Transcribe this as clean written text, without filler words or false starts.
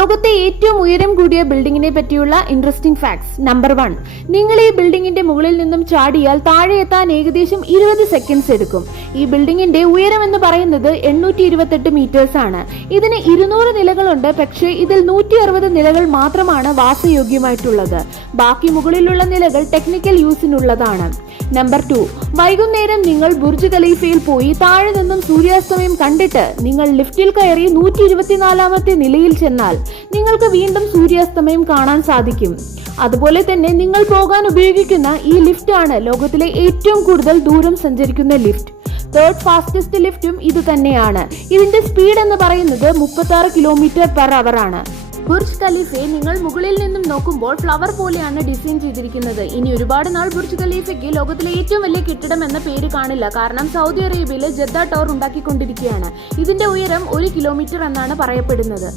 ലോകത്തെ ഏറ്റവും ഉയരം കൂടിയ ബിൽഡിങ്ങിനെ പറ്റിയുള്ള ഇൻട്രസ്റ്റിംഗ് ഫാക്ട്സ്. നമ്പർ 1, നിങ്ങൾ ഈ ബിൽഡിങ്ങിന്റെ മുകളിൽ നിന്നും ചാടിയാൽ താഴെ എത്താൻ ഏകദേശം 20 സെക്കൻഡ്സ് എടുക്കും. ഈ ബിൽഡിങ്ങിന്റെ ഉയരം എന്ന് പറയുന്നത് 828 മീറ്റേഴ്സ് ആണ്. ഇതിന് 200 നിലകളുണ്ട്. പക്ഷേ ഇതിൽ 160 നിലകൾ മാത്രമാണ് വാസയോഗ്യമായിട്ടുള്ളത്. ബാക്കി മുകളിലുള്ള നിലകൾ ടെക്നിക്കൽ യൂസിനുള്ളതാണ്. നമ്പർ 2, വൈകുന്നേരം നിങ്ങൾ ബുർജ് ഖലീഫയിൽ പോയി താഴെ നിന്നും സൂര്യാസ്തമയം കണ്ടിട്ട് നിങ്ങൾ ലിഫ്റ്റിൽ കയറി 124ാമത്തെ നിലയിൽ ചെന്നാൽ നിങ്ങൾക്ക് വീണ്ടും സൂര്യാസ്തമയം കാണാൻ സാധിക്കും. അതുപോലെ തന്നെ നിങ്ങൾ പോകാൻ ഉപയോഗിക്കുന്ന ഈ ലിഫ്റ്റ് ആണ് ലോകത്തിലെ ഏറ്റവും കൂടുതൽ ദൂരം സഞ്ചരിക്കുന്ന ലിഫ്റ്റ്. തേർഡ് ഫാസ്റ്റസ്റ്റ് ലിഫ്റ്റും ഇത് തന്നെയാണ്. ഇതിന്റെ സ്പീഡ് എന്ന് പറയുന്നത് 36 km/h ആണ്. ബുർജ് ഖലീഫയെ നിങ്ങൾ മുകളിൽ നിന്നും നോക്കുമ്പോൾ ഫ്ലവർ പോലെയാണ് ഡിസൈൻ ചെയ്തിരിക്കുന്നത്. ഇനി ഒരുപാട് നാൾ ബുർജ് ഖലീഫയ്ക്ക് ലോകത്തിലെ ഏറ്റവും വലിയ കെട്ടിടം എന്ന പേര് കാണില്ല. കാരണം സൗദി അറേബ്യയിലെ ജദ്ദ ടവർ ഉണ്ടാക്കിക്കൊണ്ടിരിക്കുകയാണ്. ഇതിന്റെ ഉയരം 1 കിലോമീറ്റർ എന്നാണ് പറയപ്പെടുന്നത്.